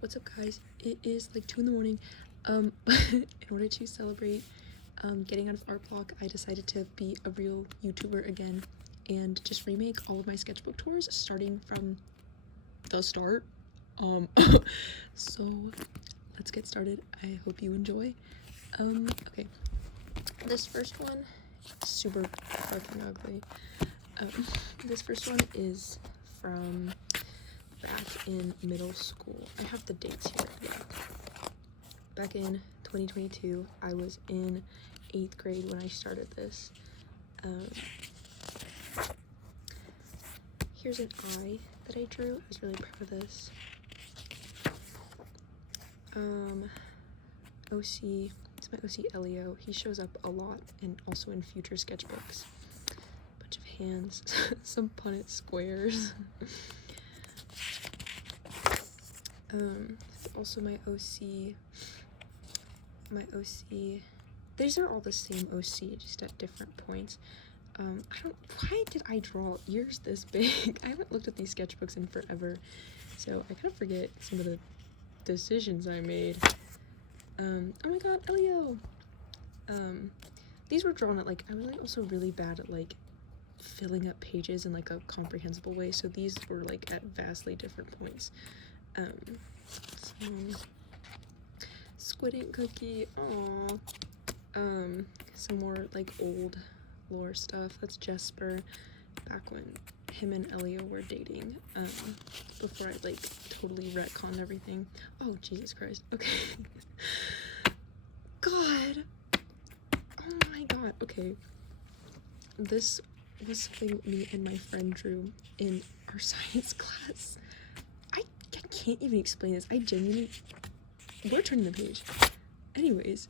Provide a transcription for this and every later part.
What's up guys? It is like 2 in the morning. In order to celebrate getting out of art block, I decided to be a real YouTuber again and just remake all of my sketchbook tours starting from the start. So let's get started. I hope you enjoy. Okay. This first one, super fucking ugly. This first one is from back in middle school. I have the dates here. Yeah. Back in 2022, I was in 8th grade when I started this. Here's an eye that I drew. I was really proud of this. OC, it's my OC Elio. He shows up a lot and also in future sketchbooks. Bunch of hands, some Punnett squares. Also my OC. These are all the same OC, just at different points. Why did I draw ears this big? I haven't looked at these sketchbooks in forever, so I kind of forget some of the decisions I made. Oh my god, Elio! These were drawn at, like, I was, like, also really bad at, like, filling up pages in, like, a comprehensible way, so these were, like, at vastly different points. Some squid ink cookie, aww. Some more, like, old lore stuff. That's Jesper, back when him and Elio were dating, before I, like, totally retconned everything. Oh, Jesus Christ, okay. God! Oh my god, okay. This was something me and my friend drew in our science class. I can't even explain this. I genuinely... We're turning the page. Anyways.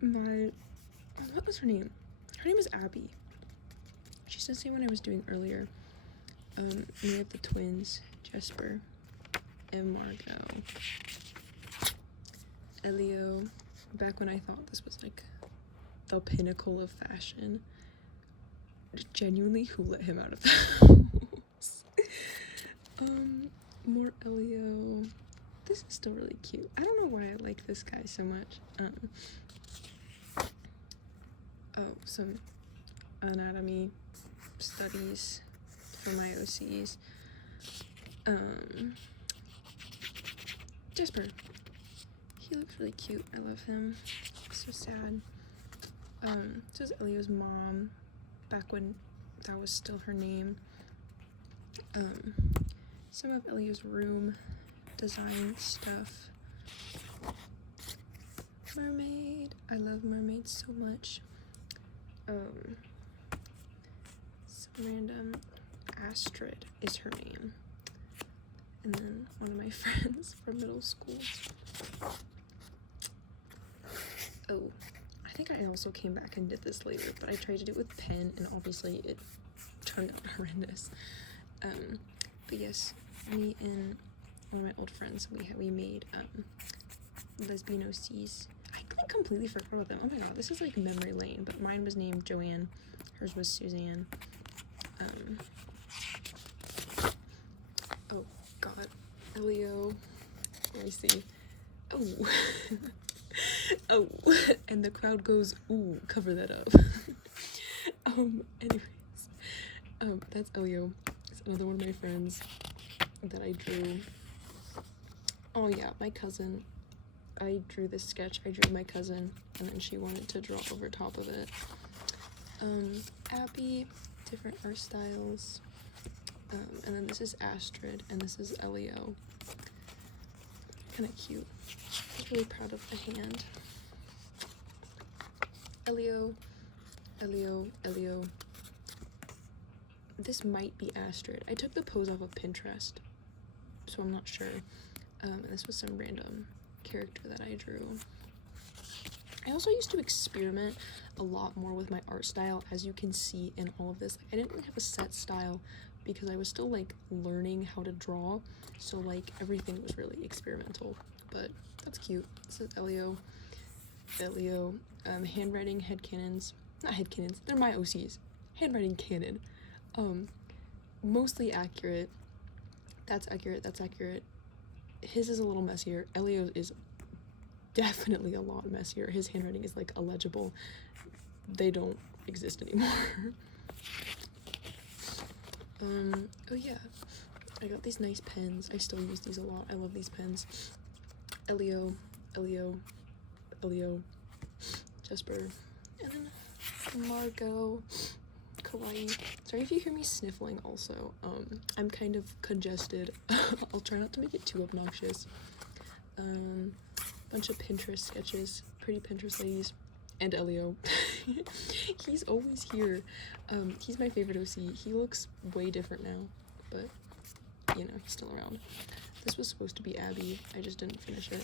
What was her name? Her name is Abby. She's the same one I was doing earlier. We have the twins, Jesper and Margot. Elio, back when I thought this was like the pinnacle of fashion. Genuinely, who let him out of the house? More Elio. This is still really cute. I don't know why I like this guy so much. Oh, some anatomy studies for my OCs. Jesper. He looks really cute. I love him. So sad. This is Elio's mom, back when that was still her name. Some of Elio's room design stuff. Mermaid. I love mermaids so much. Some random Astrid is her name. And then one of my friends from middle school. Oh, I think I also came back and did this later, but I tried to do it with pen, and obviously it turned out horrendous. But yes, me and one of my old friends, we made lesbian OCs. I completely forgot about them. Oh my god, this is like memory lane, but mine was named Joanne, hers was Suzanne. Oh god, Elio, let me see. Oh. Oh, and the crowd goes, ooh, cover that up. Anyways, that's Elio. It's another one of my friends that I drew. Oh yeah, my cousin. I drew this sketch. I drew my cousin, and then she wanted to draw over top of it. Abby, different art styles. And then this is Astrid, and this is Elio. Kind of cute. I was really proud of the hand. Elio. This might be Astrid. I took the pose off of Pinterest, so I'm not sure. And this was some random character that I drew. I also used to experiment a lot more with my art style, as you can see in all of this. Like, I didn't really have a set style because I was still like learning how to draw, so like everything was really experimental, but that's cute. This is Elio. Handwriting headcanons, not headcanons, they're my OCs. Handwriting cannon. Mostly accurate, That's accurate, that's accurate. His is a little messier. Elio's is definitely a lot messier. His handwriting is like illegible. They don't exist anymore. Oh yeah, I got these nice pens. I still use these a lot. I love these pens. Elio, Jesper, and then Margot, Kawaii. Sorry if you hear me sniffling also. I'm kind of congested. I'll try not to make it too obnoxious. Bunch of Pinterest sketches, pretty Pinterest ladies, and Elio. He's always here. He's my favorite OC. He looks way different now, but you know, he's still around. This was supposed to be Abby. I just didn't finish it.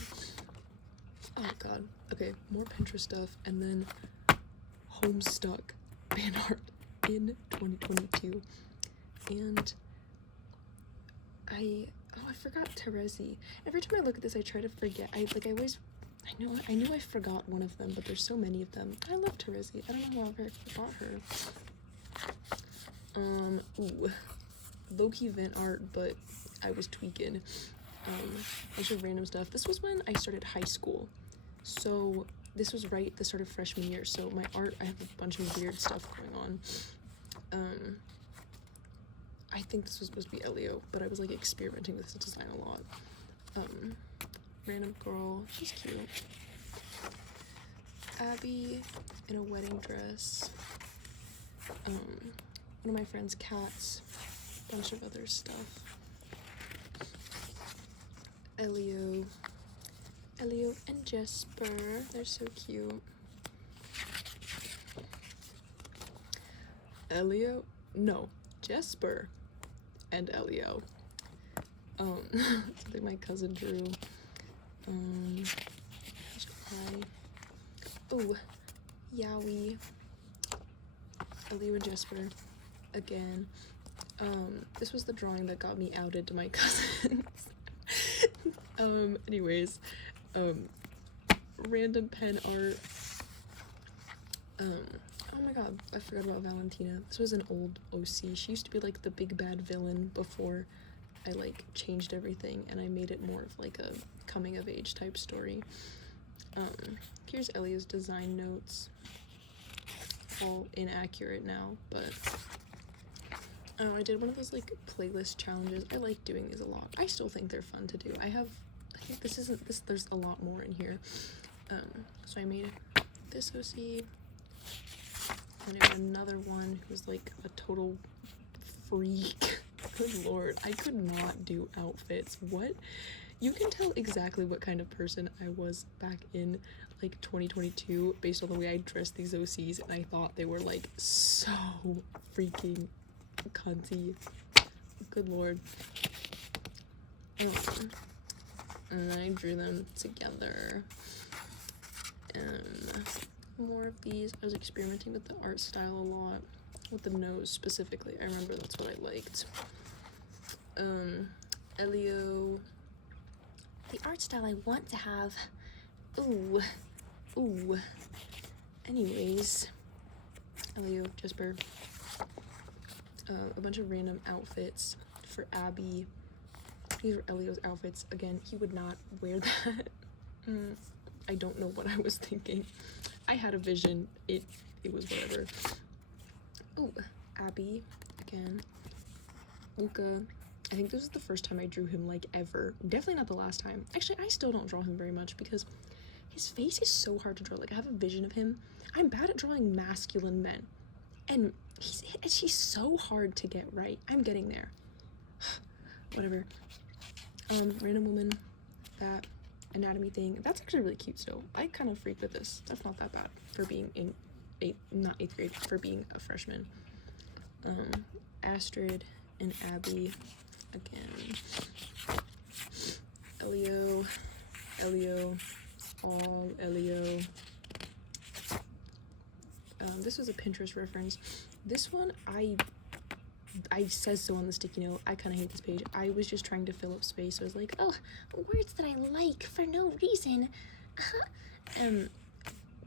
Oh god. Okay, more Pinterest stuff, and then Homestuck fan art in 2022. And I forgot Terezi. Every time I look at this, I try to forget. I knew I forgot one of them, but there's so many of them. I love Terezi. I don't know how I forgot her. Ooh. Low-key vent art, but I was tweaking. Bunch of random stuff. This was when I started high school. So this was right at the start of freshman year. So my art, I have a bunch of weird stuff going on. I think this was supposed to be Elio, but I was like experimenting with this design a lot. Random girl, she's cute. Abby in a wedding dress. One of my friend's cats. Bunch of other stuff. Elio and Jesper, they're so cute. Jesper and Elio. Something my cousin drew. Oh, Yowie. Elio and Jesper again. This was the drawing that got me outed to my cousins. Anyways, random pen art. Oh my god, I forgot about Valentina. This was an old OC. She used to be like the big bad villain before I like changed everything and I made it more of like a coming of age type story. Here's Elio's design notes. All inaccurate now, but I did one of those like playlist challenges. I like doing these a lot. I still think they're fun to do. I think there's a lot more in here. So I made this OC, and I made another one who was like a total freak. Good lord, I could not do outfits. What? You can tell exactly what kind of person I was back in like 2022 based on the way I dressed these OCs, and I thought they were like so freaking cunty. Good lord. And I drew them together. More of these. I was experimenting with the art style a lot. With the nose specifically. I remember that's what I liked. Elio. The art style I want to have. Ooh. Anyways. Elio, Jesper. A bunch of random outfits for Abby. These are Elio's outfits. Again, he would not wear that. I don't know what I was thinking. I had a vision. It was whatever. Ooh, Abby again. Luca. I think this is the first time I drew him like ever. Definitely not the last time. Actually, I still don't draw him very much because his face is so hard to draw. Like I have a vision of him. I'm bad at drawing masculine men. And he's so hard to get right. I'm getting there. Whatever. Random woman. That anatomy thing. That's actually really cute still. I kind of freak with this. That's not that bad for being in not 8th grade, for being a freshman. Astrid and Abby again. Elio, all Elio. This was a Pinterest reference. This one, I says so on the sticky note. I kind of hate this page. I was just trying to fill up space. So I was like, oh, words that I like for no reason.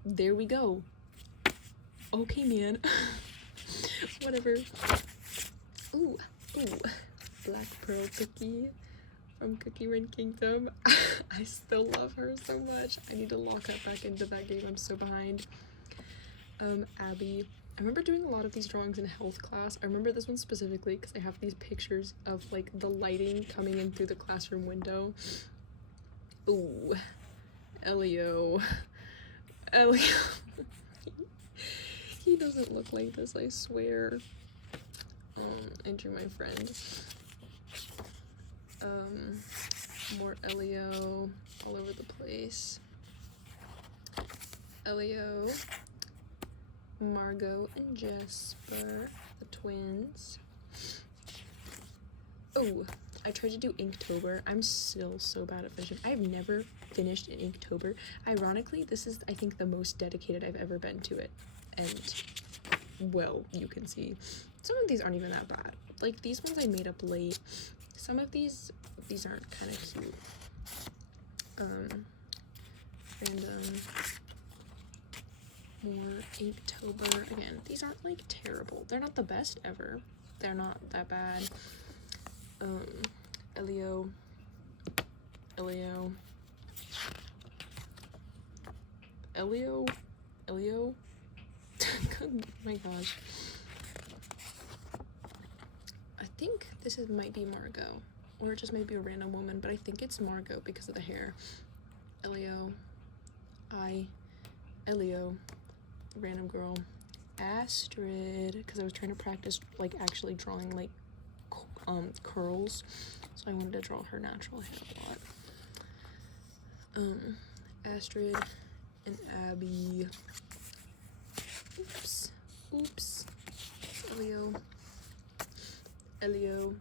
There we go. Okay, man. Whatever. Ooh. Black Pearl Cookie from Cookie Run Kingdom. I still love her so much. I need to lock up back into that game. I'm so behind. Abby. I remember doing a lot of these drawings in health class. I remember this one specifically because I have these pictures of like the lighting coming in through the classroom window. Ooh, Elio. He doesn't look like this, I swear. I drew my friend. More Elio all over the place. Elio, Margot and Jesper, the twins. Oh, I tried to do Inktober. I'm still so bad at finishing. I've never finished an Inktober. Ironically, this is, I think, the most dedicated I've ever been to it. And, well, you can see. Some of these aren't even that bad. Like, these ones I made up late. Some of these aren't kind of cute. Random. More Inktober. Again, these aren't, like, terrible. They're not the best ever. They're not that bad. Elio. Oh my gosh. I think this might be Margot, or it just might be a random woman, but I think it's Margot because of the hair. Elio, random girl. Astrid, because I was trying to practice like actually drawing like curls, so I wanted to draw her natural hair a lot. Astrid and Abby. Oops. Elio.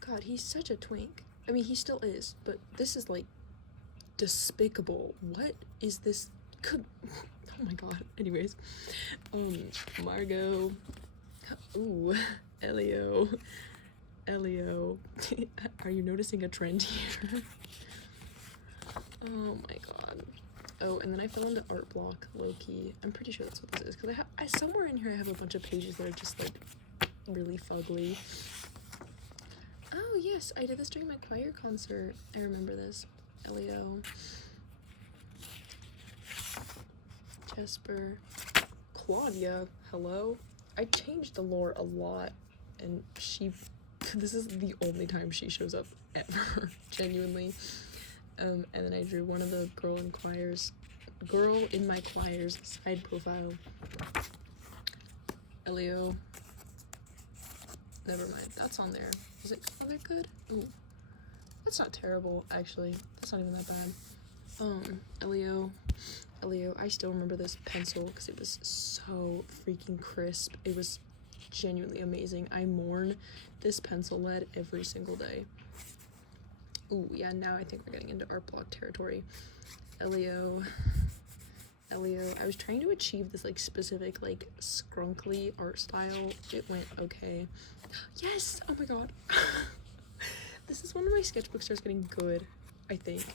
God, he's such a twink. I mean, he still is, but this is like despicable. What is this? Oh my god. Anyways, Margot. Ooh, Elio. Are you noticing a trend here? Oh my god. Oh, and then I fell into art block, low-key. I'm pretty sure that's what this is, because I somewhere in here I have a bunch of pages that are just, like, really fugly. Oh, yes, I did this during my choir concert. I remember this. Elio. Jesper. Claudia. Hello? I changed the lore a lot, and this is the only time she shows up ever, genuinely. And then I drew one of the girl in my choir's side profile. Elio. Never mind, that's on there. Is it on there good? Ooh. That's not terrible, actually. That's not even that bad. Elio, I still remember this pencil because it was so freaking crisp. It was genuinely amazing. I mourn this pencil lead every single day. Ooh, yeah, now I think we're getting into art block territory. Elio, I was trying to achieve this, like, specific, like, scrunkly art style. It went okay. Yes! Oh my god. This is when my sketchbook starts getting good, I think.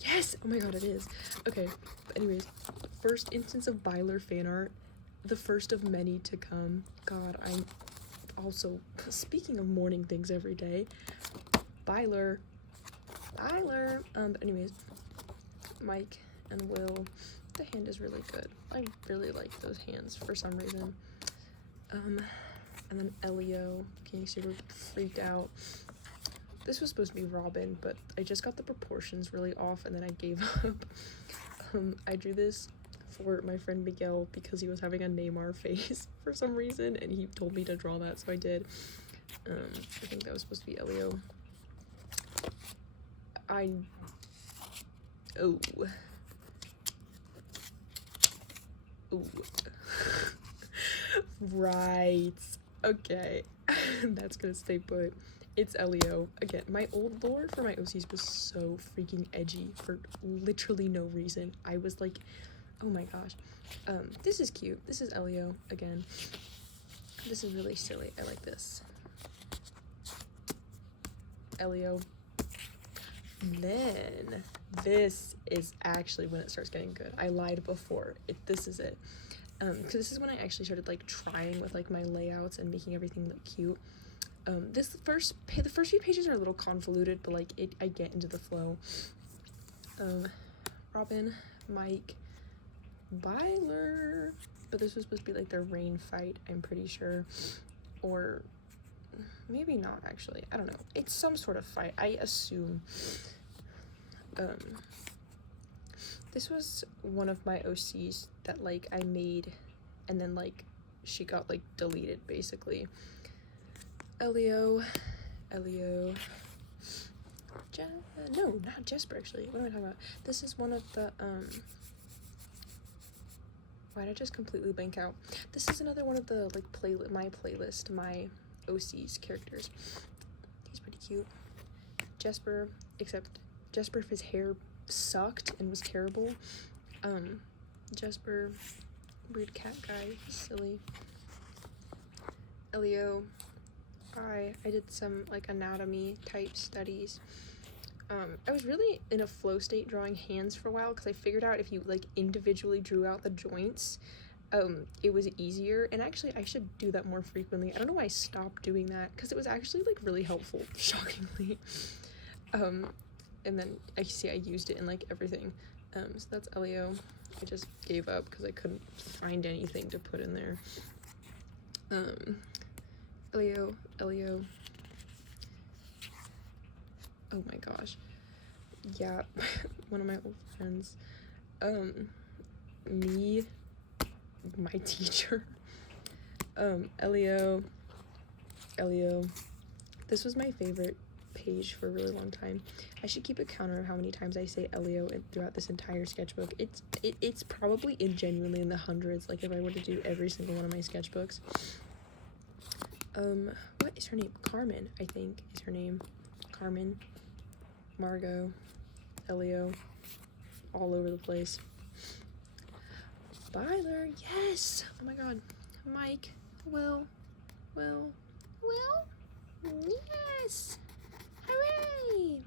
Yes! Oh my god, it is. Okay, but anyways, first instance of Byler fan art. The first of many to come. God, I'm also, speaking of mourning things every day, Byler. But anyways, Mike and Will. The hand is really good. I really like those hands for some reason. And then Elio getting super freaked out. This was supposed to be Robin, but I just got the proportions really off and then I gave up. I drew this for my friend Miguel because he was having a Neymar face for some reason and he told me to draw that, so I did. I think that was supposed to be Elio. Ooh. Right. Okay. That's gonna stay put. It's Elio. Again, my old lore for my OCs was so freaking edgy for literally no reason. I was like, oh my gosh. This is cute. This is Elio again. This is really silly. I like this. Elio. Then this is actually when it starts getting good. I lied before. This is it. Because this is when I actually started like trying with like my layouts and making everything look cute. The first few pages are a little convoluted, but like I get into the flow. Robin, Mike, Byler, but this was supposed to be like their rain fight, I'm pretty sure, or maybe not actually. I don't know. It's some sort of fight, I assume. This was one of my OCs that like I made, and then like she got like deleted basically. Elio, no, not Jesper actually. What am I talking about? This is one of the, why did I just completely blank out? This is another one of the, like, my OC's characters. He's pretty cute. Jesper, except Jesper, if his hair sucked and was terrible. Jesper, weird cat guy, he's silly. Elio, I did some, like, anatomy type studies. I was really in a flow state drawing hands for a while because I figured out if you like individually drew out the joints, it was easier. And actually I should do that more frequently. I don't know why I stopped doing that because it was actually like really helpful, shockingly. And then I used it in like everything. So that's Elio. I just gave up because I couldn't find anything to put in there. Elio. Oh my gosh. Yeah, one of my old friends. Me, my teacher. Elio. This was my favorite page for a really long time. I should keep a counter of how many times I say Elio throughout this entire sketchbook. It's probably genuinely in the hundreds, like if I were to do every single one of my sketchbooks. What is her name? Carmen, I think, is her name. Carmen. Margot, Elio, all over the place. Byler, yes! Oh my god. Mike, Will, yes! Hooray!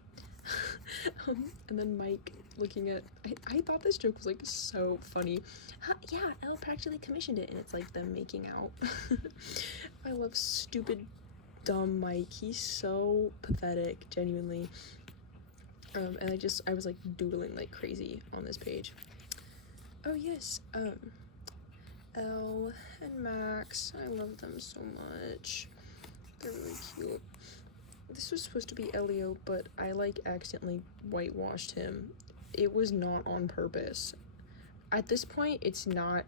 And then Mike looking at, I thought this joke was like so funny. Yeah, Elle practically commissioned it, and it's like them making out. I love stupid, dumb Mike. He's so pathetic, genuinely. And I was like doodling like crazy on this page. Oh yes, Elle and Max, I love them so much. They're really cute. This was supposed to be Elio, but I like accidentally whitewashed him. It was not on purpose. At this point, it's not,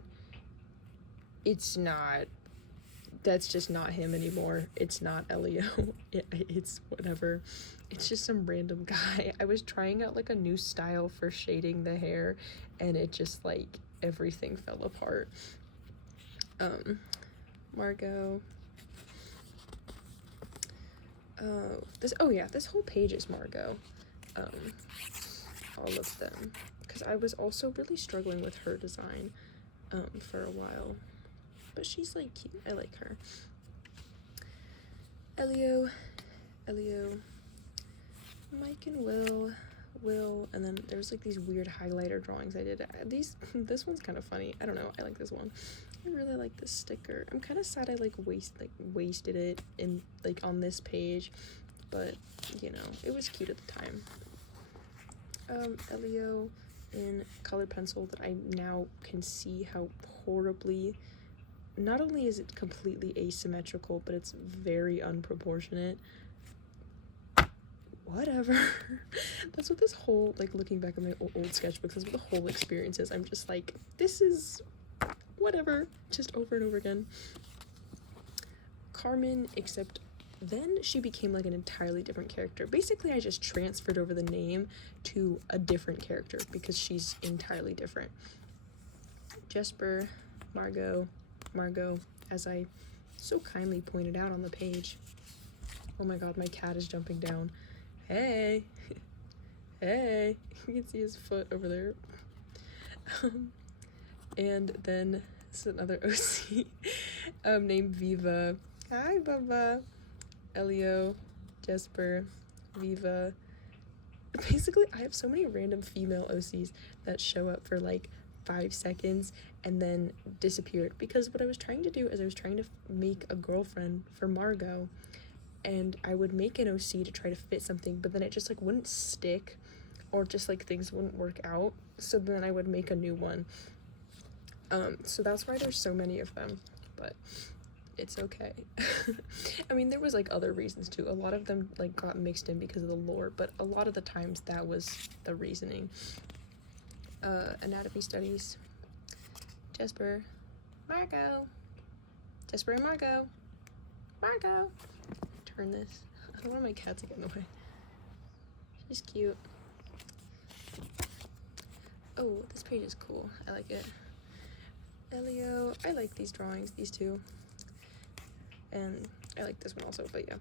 that's just not him anymore. It's not Elio. It's whatever. It's just some random guy. I was trying out like a new style for shading the hair, and it just like everything fell apart. Margot. This whole page is Margot. All of them, because I was also really struggling with her design for a while, but she's like cute. I like her. Elio, Mike and Will, and then there's like these weird highlighter drawings I did. This one's kind of funny. I don't know. I like this one. I really like this sticker. I'm kind of sad I like wasted it in like on this page, but you know, it was cute at the time. Elio in colored pencil that I now can see how horribly, not only is it completely asymmetrical, but it's very unproportionate. Whatever. That's what this whole, like, looking back at my old sketchbooks, that's what the whole experience is. I'm just like, this is whatever, just over and over again. Carmen, except then she became like an entirely different character. Basically, I just transferred over the name to a different character because she's entirely different. Jesper, Margot, as I so kindly pointed out on the page. Oh my god, my cat is jumping down. Hey, you can see his foot over there. And then this is another OC named Viva. Hi, Baba. Elio, Jesper, Viva. Basically, I have so many random female OCs that show up for like 5 seconds and then disappeared, because what I was trying to do is I was trying to make a girlfriend for Margot, and I would make an OC to try to fit something, but then it just like wouldn't stick, or just like things wouldn't work out, so then I would make a new one. So that's why there's so many of them, but it's okay. I mean, there was like other reasons too. A lot of them like got mixed in because of the lore, but a lot of the times that was the reasoning. Anatomy studies. Jesper, Margot, Jesper and Margot, Margot. Turn this. I don't want my cat to get in the way. She's cute. Oh, this page is cool. I like it. Elio. I like these drawings, these two. And I like this one also, but yeah.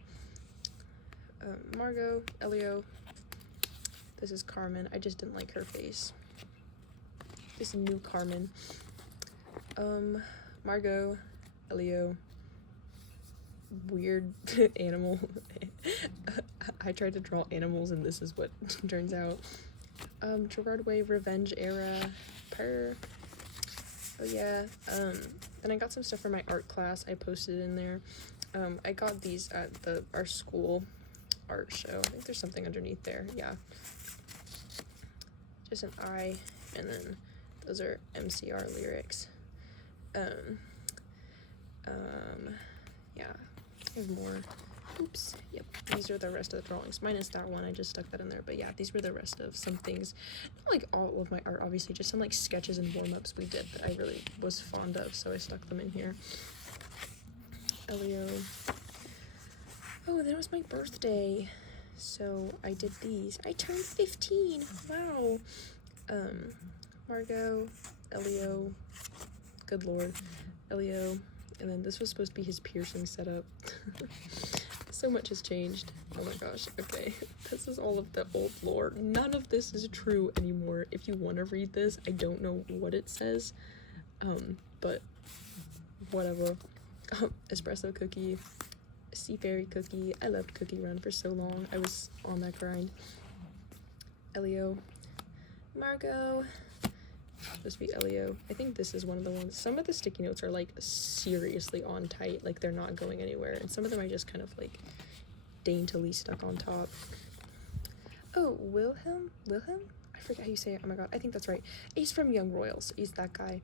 Margot, Elio. This is Carmen. I just didn't like her face. This new Carmen. Margot, Elio. Weird animal. I tried to draw animals and this is what turns out. Gerard Way, Revenge Era, Purr. Oh yeah. Then I got some stuff for my art class. I posted in there. I got these at our school art show. I think there's something underneath there. Yeah. Just an eye, and then those are MCR lyrics. Yeah. I have more. Oops. Yep. These are the rest of the drawings. Minus that one. I just stuck that in there. But yeah, these were the rest of some things. Not like all of my art, obviously. Just some like sketches and warm-ups we did that I really was fond of. So I stuck them in here. Elio. Oh, that was my birthday. So I did these. I turned 15. Wow. Margot. Elio. Good lord. Elio. And then this was supposed to be his piercing setup. So much has changed. Oh my gosh. Okay. This is all of the old lore. None of this is true anymore. If you want to read this, I don't know what it says. But whatever. Espresso cookie. Sea fairy cookie. I loved Cookie Run for so long. I was on that grind. Elio. Margot. Supposed to be Elio. I think this is one of the ones. Some of the sticky notes are like seriously on tight, like they're not going anywhere, and some of them I just kind of like daintily stuck on top. Oh, Wilhelm? I forget how you say it. Oh my god, I think that's right. He's from Young Royals. He's that guy.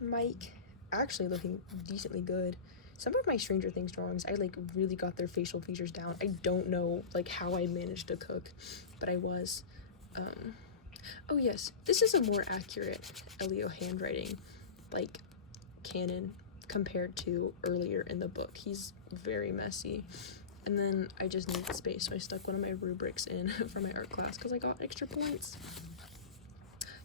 Mike, actually looking decently good. Some of my Stranger Things drawings, I like really got their facial features down. I don't know like how I managed to cook, but I was. Oh yes, this is a more accurate Elio handwriting, like, canon compared to earlier in the book. He's very messy. And then I just needed space, so I stuck one of my rubrics in for my art class because I got extra points.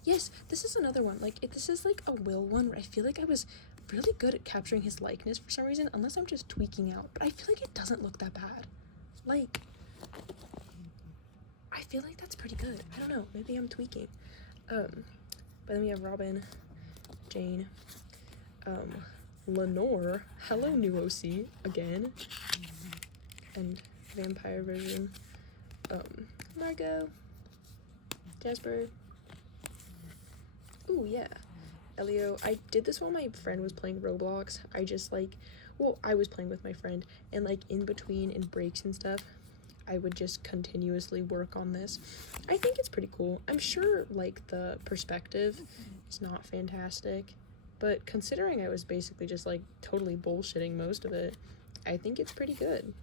Yes, this is another one. Like, this is like a Will one where I feel like I was really good at capturing his likeness for some reason, unless I'm just tweaking out. But I feel like it doesn't look that bad. Like, I feel like that's pretty good. I don't know. Maybe I'm tweaking. But then we have Robin, Jane, Lenore. Hello, new OC again, and vampire version. Margot, Jasper. Ooh yeah, Elio. I did this while my friend was playing Roblox. I just like, well, I was playing with my friend, and like in between in breaks and stuff, I would just continuously work on this. I think it's pretty cool. I'm sure like the perspective is not fantastic, but considering I was basically just like totally bullshitting most of it, I think it's pretty good.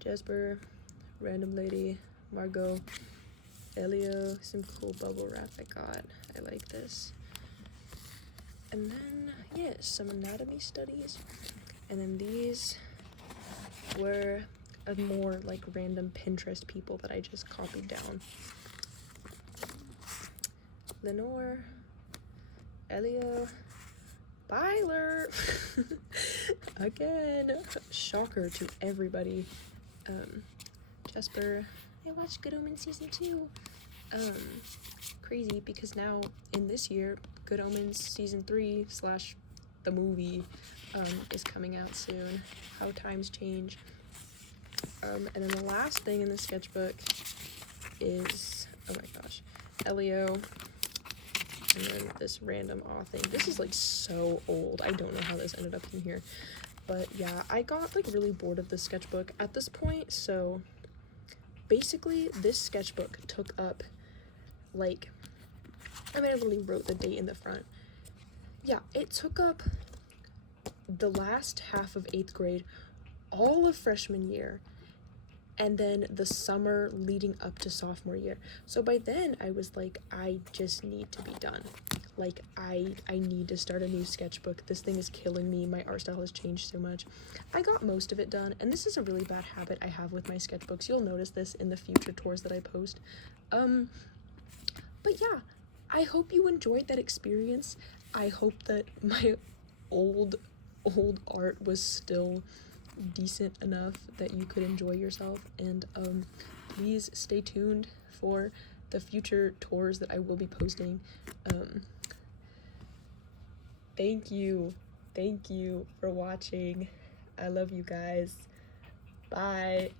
Jesper, Random Lady, Margot, Elio, some cool bubble wrap I got. I like this. And then, yeah, some anatomy studies. And then these were more like random Pinterest people that I just copied down. Lenore, Elio, Byler, again, shocker to everybody. Jesper, I watched Good Omens season 2. Crazy because now in this year, Good Omens season 3 / the movie is coming out soon. How times change. And then the last thing in the sketchbook is, oh my gosh, Elio. And then this random aw thing. This is like so old. I don't know how this ended up in here. But yeah, I got like really bored of this sketchbook at this point. So basically this sketchbook took up like, I mean, I literally wrote the date in the front. Yeah, it took up the last half of 8th grade, all of freshman year, and then the summer leading up to sophomore year. So by then I was like, I just need to be done. Like, I need to start a new sketchbook. This thing is killing me. My art style has changed so much. I got most of it done, and this is a really bad habit I have with my sketchbooks. You'll notice this in the future tours that I post. But yeah, I hope you enjoyed that experience. I hope that my old art was still decent enough that you could enjoy yourself, and please stay tuned for the future tours that I will be posting. Thank you for watching. I love you guys. Bye.